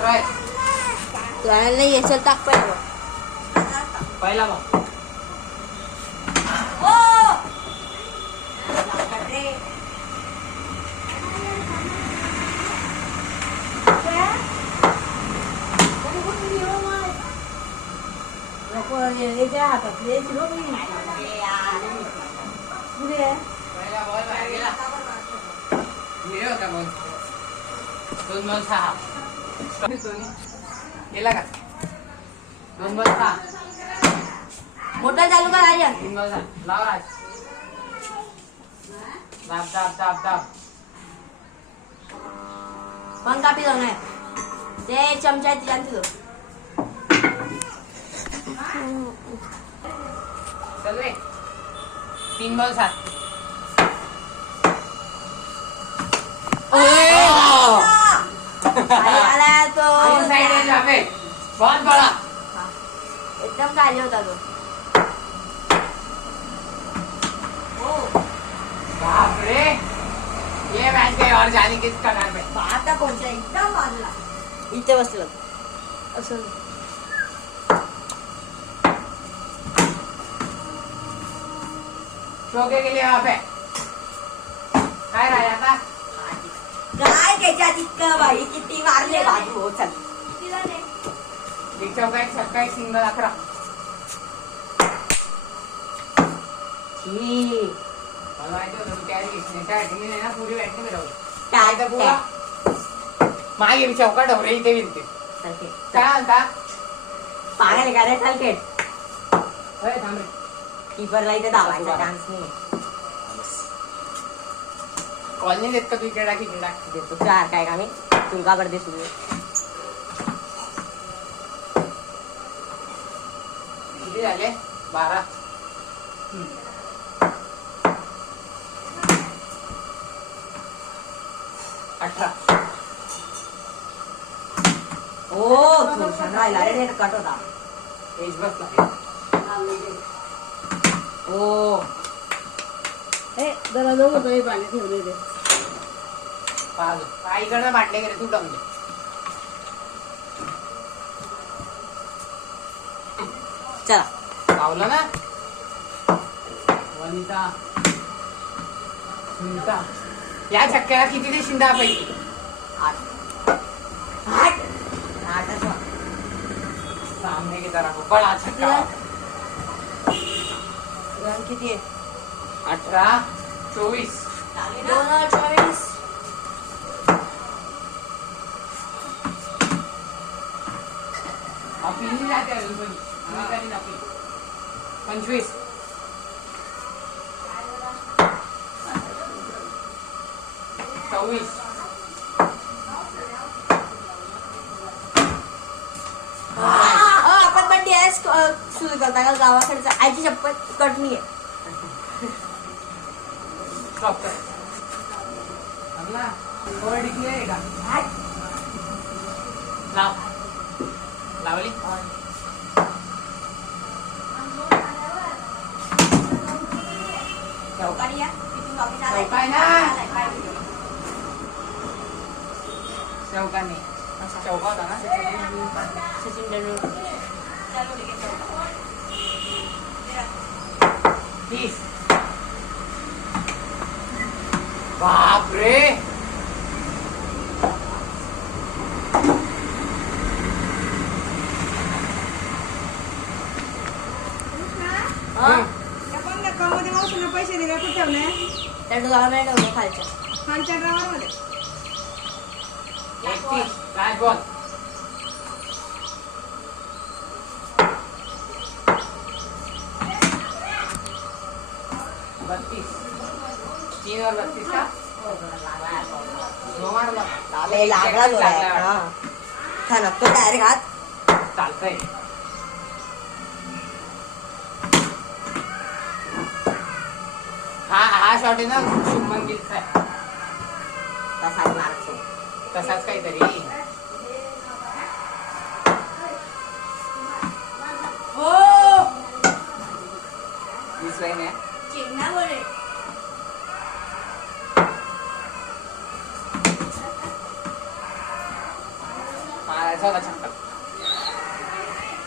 काय तुला नाही चल टाक पहिला पहिला मग पहिला बॉल बाहेर गेला हिरो होता बॉल 2-6 गेला का 2-6 मोठा चालू कर आर्यन 3-6 लाव राज दाब पण कापी जाऊ नये ते चमचा आहे जाणते तो चल रे 3-7 आला तो साइड जा पे बहुत बड़ा एकदम खाली होता तो बाप रे ये मैच गए और जाने किसका नाम है आता कोणच्या एकदम बाजूला इथे बसलं असं चौके के लिए वहां पे काय राहिला आता काय त्याच्यात इतकं बाई किती मारले बाजू हो चल एक चौका एक छक्का एक सिंगल 11 मला माहिती होतं तू कॅच घेतली त्या टीमने ना पुरी बॅटिंग मिळवली काय तर पुरा मागे मी चौका ढवरे इथे विनते काय म्हणता पाण्याला गाड्या चालते अरे थांब रे कीपरला इथे धावायचा चान्स नाही कॉलनी देत का तू इकडे टाक देतो चार काय का मी तुलका पडते सुरू किती झाले 12 18 ओ तू सांगायला रे कट होता एज बसला ओ जरा जाऊ काही पाणी ठेवले ते पाहिलं आईकडनं बाटले गेले तू टमले चला लावलं ना वनिता सुनीता या छक्क्याला किती ते शिंदा पैकी 8 सामने की तरफ बड़ा छक्का रन किती आहे 18 24 2-24 आपली नाही जाते अजून पण आपली 25 26 आपण पण डॅश सुरू करता का गावाकडचा आईची चप्पल कटणी आहे स्टॉप कर चांगला थोडं डिकली आहे का लावली चौकारी या चौका ना चौका नाही चौका होता ना सचिन तेंडुलकर 20 बाप रे पैसे दिले कुठे ठेवले त्या डोळा नाही ठेवलं खालच्या खालच्या ड्रावर मध्ये 31 लास्ट बॉल बत्तीस 3 और 32 का लागला तो डायरेक्ट हात चालतंय हा शॉट आहे ना शुभमन गिलचा आहे तसाच मारतो तसाच काहीतरी हो दिसलाय ना चिन्हा बोले चला चप्पल